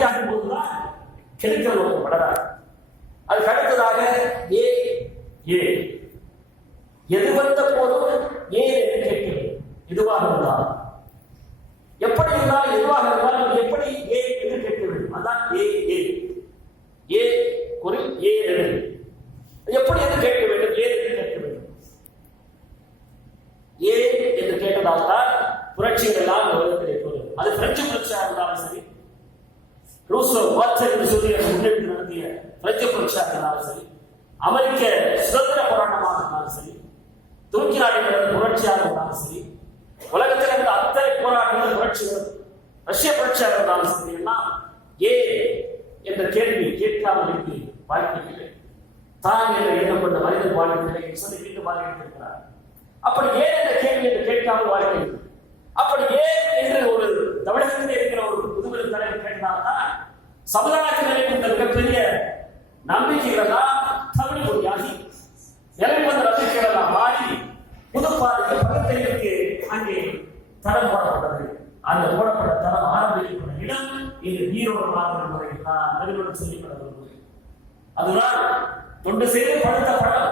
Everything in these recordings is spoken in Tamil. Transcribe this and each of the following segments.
உறுதியாகும் போதுதான் கெடுக்கிறது ஒரு வளராது. அதுக்கு அடுத்ததாக ஏ ஏ எது வந்த போதும் ஏ என்று கேட்கிறது. எதுவாக இருந்தாலும் எப்படி இருந்தாலும் எதுவாக இருந்தாலும் எப்படி ஏ என்று கேட்க வேண்டும். அதான் ஏ ஏ ஏ குறி ஏ எப்படி என்று கேட்க வேண்டும். ஏ என்று கேட்க வேண்டும். ஏ என்று கேட்டதால் தான் புரட்சிகள் எல்லாம் உலகத்தில் ஏற்படுது. அது பிரெஞ்சு புரட்சியாக இருந்தாலும் சரி, ரூசோ வாட்சர் என்று சொல்லி முன்னெடுத்து நடத்திய பிரெஞ்சு புரட்சியாக இருந்தாலும் சரி, அமெரிக்க சுதந்திர போராட்டமாக இருந்தாலும் சரி, துருக்கி நாடுகளின் புரட்சியாக இருந்தாலும் சரி, உலகத்தில் இருந்த அத்தனை போராட்டங்கள் புரட்சிகள், ரஷ்ய புரட்சியாக இருந்தாலும் சரி, எல்லாம் ஏ என்ற கேள்வி கேட்காமல் இருக்கு வாய்ப்பில்லை. தான் என்ற எண்ணம் கொண்ட மனிதன் வாழ்க்கையை சொல்லி மீண்டும் வாழ்க்கையிருக்கிறார். அப்படி ஏன் என்ற கேள்வி என்று கேட்காமல் வாழ்க்கை. அப்படி ஏன் என்று ஒரு தமிழகத்தில் இருக்கிற ஒரு புதுவெளி தலைவர் கேட்டால்தான் சமுதாயத்தில் இருக்கின்ற மிகப்பெரிய நம்பிக்கைகள் எல்லாம் தமிழ் மொழியாகி நிலை வந்த நம்பிக்கைகள் எல்லாம் மாறி புதுப்பாதையில் பகுத்தறிவுக்கு அங்கே தரம் போடப்பட்டது. அந்த போடப்பட்ட தரம் ஆரம்பிக்கப்பட்ட இடம் இது ஈரோடு மாவட்டம் முறை நான் நெருங்குடன் சொல்லப்பட. அதுதான் தொண்டு செய்து படுத்த படம்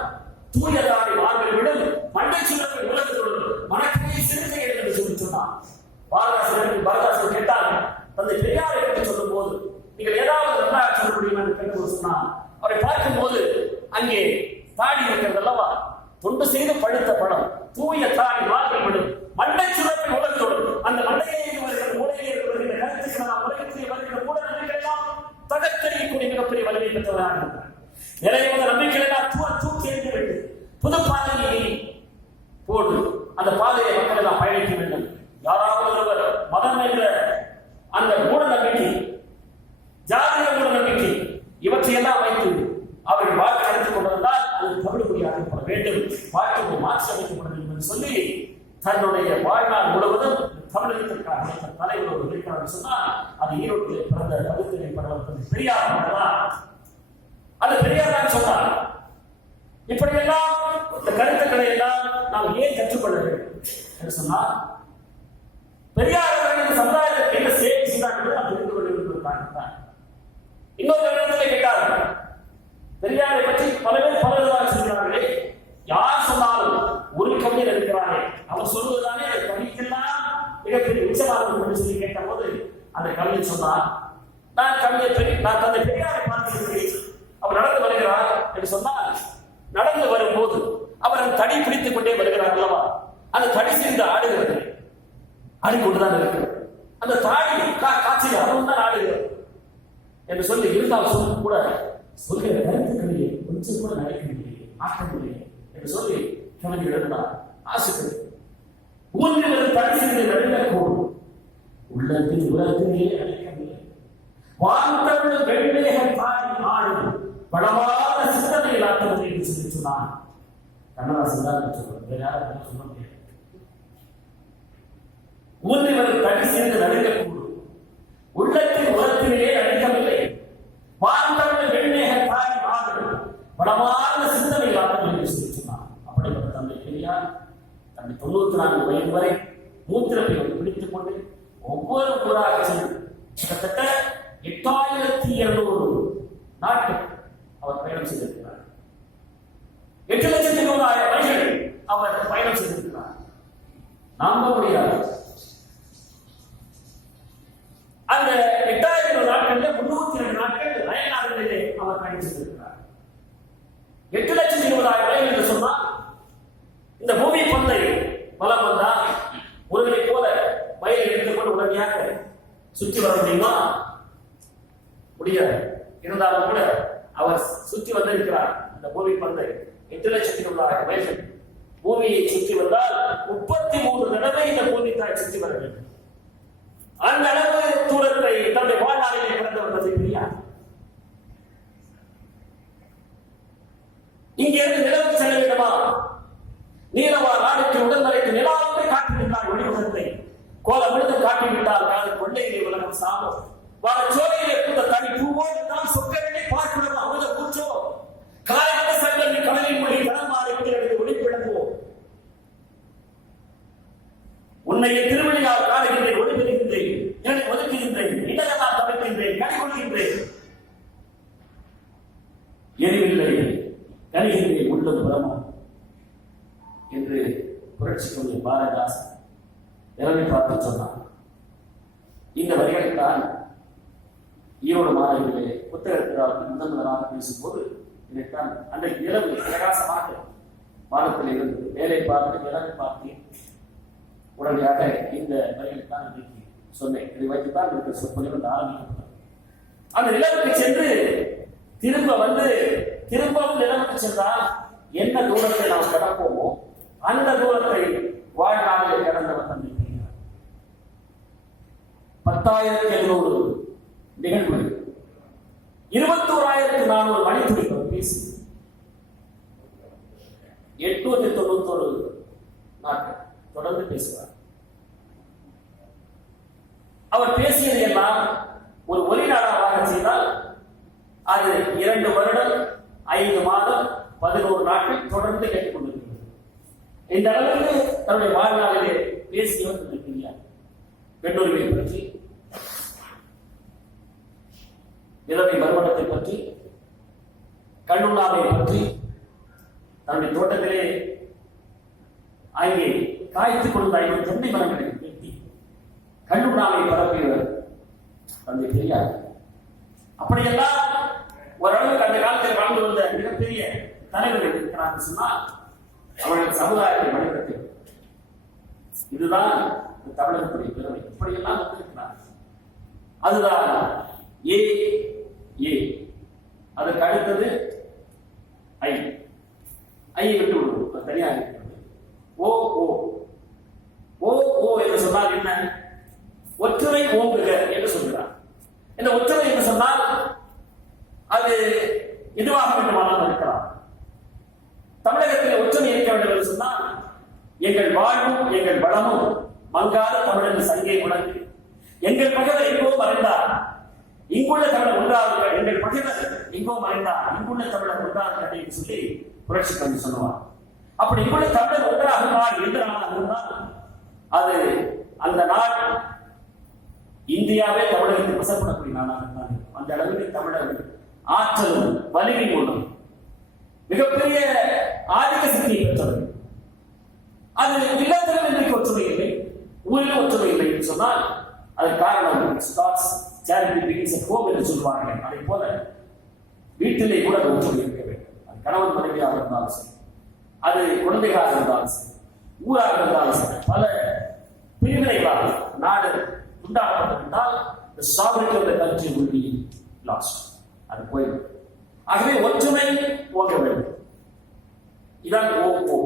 தூயதாடி வாழ்வில் விடும் மண்டை சுழற்சி உலகத்தோடு மனக்கை சிறுத்தை என்று சொல்லி சொன்னார். பாரதாசன் கேட்டால் தந்தை பெரியாரை பற்றி சொல்லும் போது நீங்கள் ஏதாவது நன்றாக சொல்ல முடியும் என்று கேட்டு சொன்னார். அவரை பார்க்கும் போது அங்கே தாடி இருக்கிறது அல்லவா, தொண்டு செய்து படுத்த படம் தூய தாடி வாழ்வில் விடும் மண்டை சுழற்சி உலகத்தோடு அந்த மண்டையை வருகிற மூலையில் இருக்கிற கருத்துக்கள் உலகத்தில் வருகிற மூட நம்பிக்கையெல்லாம் தகத்தறியக்கூடிய மிகப்பெரிய வலிமை பெற்றவராக இருந்தார். நிறைய நம்பிக்கை எல்லாம் தூக்கி எறிந்து விட்டு புது பாதையை போடு. அந்த பாதையை மக்கள் எல்லாம் பயணிக்க வேண்டும். யாராவது ஒருவர் மதம் என்ற அந்த மூட நம்பிக்கை, ஜாதிய மூட நம்பிக்கை இவற்றையெல்லாம் வைத்து அவர்கள் வாழ்க்கை அழைத்துக் கொண்டிருந்தால் அது தமிழ் மொழியாக அமைக்கப்பட வேண்டும், வாழ்க்கையை மாற்றி அமைக்கப்பட வேண்டும் என்று சொல்லி தன்னுடைய வாழ்நாள் முழுவதும் தமிழகத்திற்காக தலைவர் ஒரு இருக்கிறார் சொன்னால் அது ஈரோட்டில் பிறந்த பகுத்தறிவு பரவல் பெரியார் தான். அது பெரியார் தான் சொன்னார். இப்படியெல்லாம் இந்த கருத்துக்களை எல்லாம் நாம் ஏன் கற்றுக்கொள்ள வேண்டும் என்று சொன்னால், பெரியார் சமுதாயத்திற்கு என்ன சேவை செய்தார்கள் நாம் தெரிந்து கொள்ள வேண்டும். இன்னொரு இடத்துல கேட்டார்கள், பெரியாரை பற்றி பல பேர் பல விதமாக சொல்கிறார்களே, யார் சொன்னாலும் ஒரு கவிஞர் இருக்கிறாரே அவர் சொல்வதுதானே அந்த கவிக்கெல்லாம் மிகப்பெரிய உச்சமாகும் என்று சொல்லி கேட்ட போது அந்த கவிஞர் சொன்னார், நான் தந்தை பெரியாரை பார்த்திருக்கிறேன். அவர் நடந்து வருகிறார் என்று சொன்னால், நடந்து வரும்போது அவர் அந்த தடி பிடித்துக் கொண்டே வருகிறார் அல்லவா, அந்த தடி சேர்ந்து ஆடுகிறது, ஆடிக்கொண்டுதான் இருக்கிறது. அந்த தாடி காட்சியில் அதுவும் தான் ஆடுகிறது என்று சொல்லி இருந்தால் சொல்ல கூட சொல்கிற கருத்துக்களிலே கொஞ்சம் கூட நடக்கவில்லை, ஆட்டவில்லை என்று சொல்லி கவிஞர் எழுதினார். ஆசிரியர் ஊன்றில் தடி செய்து நடுங்கக்கூடும் உள்ளத்தில் உலகத்திலே அழைக்கவில்லை வாழ்ந்தவள் வெள்ளையகம் தாடி ஆடும் பலமான சிந்தனையில் ஆட்டவில்லை என்று சொல்லி சொன்னான். கண்ணதாசன் தான் சொல்றார், யாரும் சொல்ல முடியாது. ஊன்றில் தடி செய்து நடுங்கக்கூடும் உள்ளத்தில் உலகத்திலே அழைக்கவில்லை வாழ்ந்தவள் வெள்ளையகம் தாடி ஆடும் பலமான சிந்தனையில் ஆட்டவில்லை என்று சொல்லி சொன்னான். அப்படிப்பட்ட தந்தை பெரியார் தன்னை 94 வயது வரை மூத்திரத்தை பிடித்துக் கொண்டு ஒவ்வொரு ஊராக சென்று கிட்டத்தட்ட 8200 நாட்கள் அவர் பயணம் செய்திருக்கிறார். 8,20,000 மைல்கள் அவர் பயணம் செய்திருக்கிறார். நம்ப முடியாது. அந்த 8,000 நாட்களில் 302 நாட்கள் அயல்நாடுகளிலே அவர் பயணம் செய்திருக்கிறார். 8,20,000 மைல் என்று சொன்னால் இந்த பூமி பந்தை வலம் வந்தா ஒருவரை போல மயிலை எடுத்துக்கொண்டு உடனடியாக சுற்றி வர முடியுமா? முடியாது. இருந்தாலும் கூட அவர் சுற்றி வந்திருக்கிறார். இந்த பூமி பந்தை 8,20,000 மைல்கள் பூமியை சுற்றி வந்தால் 33 தடவை இந்த பூமி தாய் சுற்றி வர வேண்டும். அந்த அளவு தூரத்தை தன்னுடைய வாழ்நாளிலே கடந்து வந்தது இல்லையா? இங்கிருந்து நிலவு செல்ல வேண்டுமா? நீலவா நாடுக்கு உடல்நலைக்கு நிலாவை காட்டிவிட்டால் ஒளிமுகத்தை கோலம் விழுந்து காட்டிவிட்டால் நாளை கொள்ளையிலே உலகம் சாமோ வாழ சோலையிலே பூத்த தனி பூவோடு நாம் சொற்களை பார்க்கிறோம். அமுத பூச்சோ காலையில சங்கல் கடலின் மொழி கடமாறி ஒளிப்பிழங்குவோம். உன்னை திருவிழியால் காணுகின்றேன், ஒளி பெறுகின்றேன், என்னை ஒதுக்குகின்றேன், இடங்களால் தவிர்க்கின்றேன், புரட்சிக்குரிய பாரதிதாசன் நிலைமை பார்த்து சொன்னார். இந்த வரிகளைத்தான் ஈரோடு மாணவர்களே புத்தகத்திற்கு முதன்முதலாக பேசும்போது இதைத்தான் அன்றைக்கு இரவு பிரகாசமாக வானத்தில் இருந்து வேலை பார்த்து நிலவை பார்த்து உடனடியாக இந்த வரிகளைத்தான் இன்றைக்கு சொன்னேன். இதை வைத்துத்தான் இருக்கிற சொற்பொழிவு ஆரம்பிக்கப்பட்டது. அந்த நிலவுக்கு சென்று திரும்பவும் நிலவுக்கு சென்றால் என்ன தூரத்தை நாம் கடப்போமோ அந்த தூரத்தை வாழ்நாளில் கடந்தவர் தந்தை 10,700 நிகழ்வுகள் 21,400 மணித்துளிகள் பேசி 891 நாட்கள் தொடர்ந்து பேசுவார். அவர் பேசியது எல்லாம் ஒரு ஒலி நாடாவாக செய்தால் அது 2 வருடம் 5 மாதம் 11 நாட்கள் தொடர்ந்து கேட்டுக்கொண்டிருக்கிறது. இந்த அளவுக்கு தன்னுடைய வாழ்நாளிலே பேசியவர் இருக்கிறார். பெண்ணுரிமை பற்றி, விதவை மறுமணத்தை பற்றி, கண்ணுண்ணாமை பற்றி, தன்னுடைய தோட்டத்திலே அங்கே காய்த்துக் கொண்ட 5 தென்னை மரங்களை வெட்டி கண்ணுண்ணாமை பரப்பியவர் தந்தை பெரியார். அப்படியெல்லாம் ஓரளவுக்கு அந்த காலத்தில் வாழ்ந்து வந்த மிகப்பெரிய தலைவர்கள் இருக்கிறார்கள் சொன்னால் அவர்கள் சமுதாயத்தை வழிநடத்த இதுதான் தமிழகத்துடைய பெருமை. இப்படியெல்லாம் வந்திருக்கிறார். அதுதான் ஏ ஏ. அதற்கு அடுத்தது ஐ. ஐயை விட்டு விடுவோம், அது தனியாக இருக்கிறது. ஓ ஓ ஓ ஓ என்று சொன்னால் என்ன? ஒற்றுமை ஓங்குக என்று சொல்கிறார். இந்த ஒற்றுமை என்று சொன்னால் அது எதுவாக வேண்டுமானால் இருக்கலாம். தமிழகத்தில் ஒற்றுமை இருக்க வேண்டும் என்று சொன்னால் எங்கள் வாழ்வும் எங்கள் வளமும் மங்காத தமிழன் சங்கை முழங்கு, எங்கள் பகைவர் எங்கோ மறைந்தார் இங்குள்ள தமிழர் ஒன்றாக, எங்கள் பகைவர் எங்கோ மறைந்தார் இங்குள்ள தமிழர் ஒன்றாக என்று சொல்லி புரட்சி கவி சொல்லுவார். அப்படி இங்குள்ள தமிழர் ஒன்றாக எந்த நாளாக இருந்தால் அது அந்த நாள் இந்தியாவே தமிழகத்தில் வசப்படக்கூடிய நாளாக இருந்தால் அந்த அளவுக்கு தமிழர்கள் ஆற்றலும் வலிமை மூலம் மிகப்பெரிய ஆதிக்க சக்தியை பெற்றவர்கள். அது இல்லத்திலும் இன்றைக்கு ஒற்றுமை இல்லை, ஊரிலும் ஒற்றுமை இல்லை என்று சொன்னால் அதற்கு காரணம் starts charity begins at home என்று சொல்வார்கள். அதை போல வீட்டிலே கூட ஒற்றுமை இருக்க வேண்டும். அது கணவன் மனைவியாக இருந்தாலும் சரி, அது குழந்தைகளாக இருந்தாலும் சரி, ஊராக இருந்தாலும் சரி, பல பிரிவினைகளால் நாடு துண்டாடப்பட்டிருந்தால் the sovereignty of the country will be lost. அது போய்விடும். ஆகவே ஒற்றுமை போக வேண்டும். இதான் ஓ.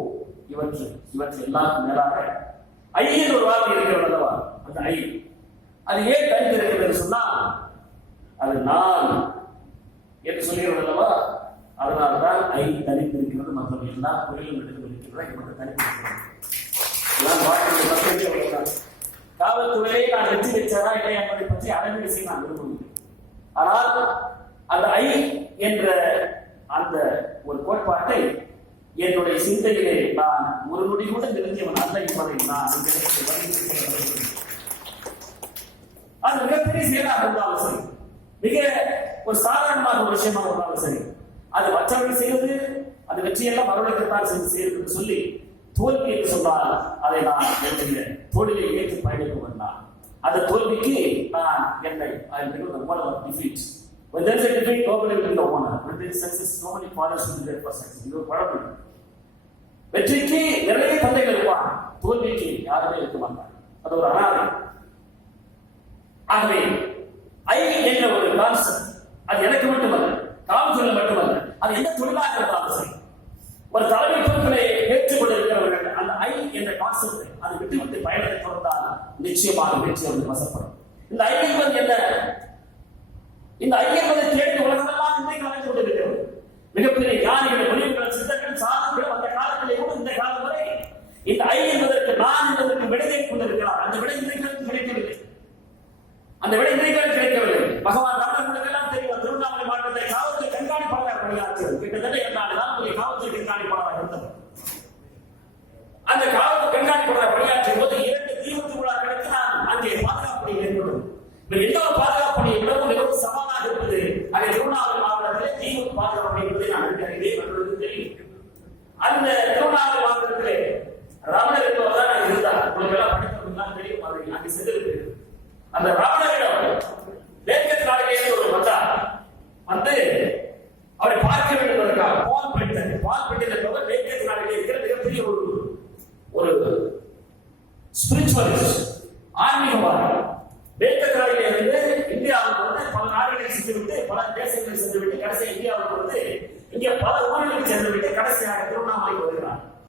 இவற்றை எல்லாருக்கும் மேலாக ஐயன் ஒரு வார்த்தை இருக்கிறது அல்லவா? அந்த ஐ அது ஏன் தனித்து இருக்கிறது சொன்னால் அது நான் என்று சொல்லுகிறது அல்லவா? அதனால்தான் ஐ தனித்து இருக்கிறது. மற்றவை எல்லா குறையிலும் எடுத்து இருக்கிறது. மட்டும் தனித்து இருக்கிறது. காவல்துறையை நான் வெற்றி பெற்றதா இல்லை என்பதை பற்றி அளவீடு செய்ய நான் விரும்புகிறேன். ஆனால் அந்த ஐ என்ற அந்த ஒரு கோட்பாட்டை என்னுடைய சிந்தையிலே நான் ஒரு நொடி கூட நிறுத்தியவன் அல்ல என்பதை நான் அது மிகப்பெரிய செயலாக இருந்தாலும் சரி, மிக ஒரு சாதாரணமான ஒரு விஷயமாக இருந்தாலும் சரி, அது மற்றவர்கள் செய்வது அது வெற்றியெல்லாம் மறுபடித்தான் செய்து சொல்லி தோல்வி என்று சொன்னால் அதை நான் என்னுடைய தோல்வியை ஏற்று பயணிக்க வேண்டாம். அந்த தோல்விக்கு நான் என்னை defeat. When there is a defeat, nobody will be the owner. When there is success, nobody follows to be there for success. இது ஒரு பழமொழி. வெற்றிக்கு நிறைய தந்தைகள் இருப்பாங்க, தோல்விக்கு யாருமே இருக்க மாட்டாங்க. அது ஒரு அனாதை. ஆகவே ஐ என்ற ஒரு கான்செப்ட் அது எனக்கு மட்டுமல்ல, காவல்துறை மட்டுமல்ல, அது எந்த தொழிலாக இருந்தாலும் சரி, ஒரு தலைமை பொறுப்பினை ஏற்றுக்கொண்டு இருக்கிறவர்கள் அந்த ஐ என்ற கான்செப்டை அதை விட்டு பயணத்தை தொடர்ந்தால் நிச்சயமாக வெற்றி அவர்கள் வசப்படும். இந்த ஐ என்பது என்ன? இந்த ஐ என்பதை தேடி உலகமெல்லாம் இன்றைக்கு நடந்து கொண்டிருக்கிறது. மிகப்பெரிய ஞானிகள், மொழிகள், சித்தர்கள், சாதனைகள் அந்த காலத்திலே கூட இந்த காலம் வரை இந்த ஐ என்பதற்கு நான் என்பதற்கு விடை தேடிக் கொண்டிருக்கிறார். அந்த விடை இன்றைக்கு கிடைக்கவில்லை. அந்த விடை இன்றைக்கு கிடைக்கவில்லை. பகவான் ராமர்களுக்கு எல்லாம் தெரியும். திருவண்ணாமலை மாவட்டத்தை காவல்துறை கண்காணிப்பாளராக பணியாற்றியது. கிட்டத்தட்ட 2 நாட்கள் காவல்துறை கண்காணிப்பாளராக இருந்தது. அந்த காவல்துறை கண்காணிப்பாளராக பணியாற்றிய போது 2 தீவிர விழா கிடைத்து நான் அங்கே பாதுகாப்பு பணி ஏற்படும். எந்த ஒரு பாதுகாப்பு பணியை விடவும் மிகவும் சமமாக இருப்பது அங்கே திருவண்ணாமலை மாவட்டத்திலே தீவிர பாதுகாப்பு பணி என்பதை நான் அறிந்தேன். தெரியும். அந்த திருவண்ணாமலை மாவட்டத்திலே ரமணருக்கு அந்த ராவணனிடம் மேற்கத்து நாடுகளில் ஒரு வந்தார் வந்து அவரை பார்க்க வேண்டும் என்பதற்காக பால் பெட்டர் என்பவர் மேற்கத்து நாடுகளில் இருக்கிற மிகப்பெரிய ஒரு ஸ்பிரிச்சுவலிஸ்ட், ஆன்மீகவாதி. மேற்கத்து நாடுகளில் இருந்து இந்தியாவுக்கு வந்து பல நாடுகளை சென்றுவிட்டு, பல தேசங்களை சென்றுவிட்டு, கடைசி இந்தியாவுக்கு வந்து இங்கே பல ஊர்களுக்கு சென்றுவிட்டு கடைசியாக திருவண்ணாமலை வருகிறார்.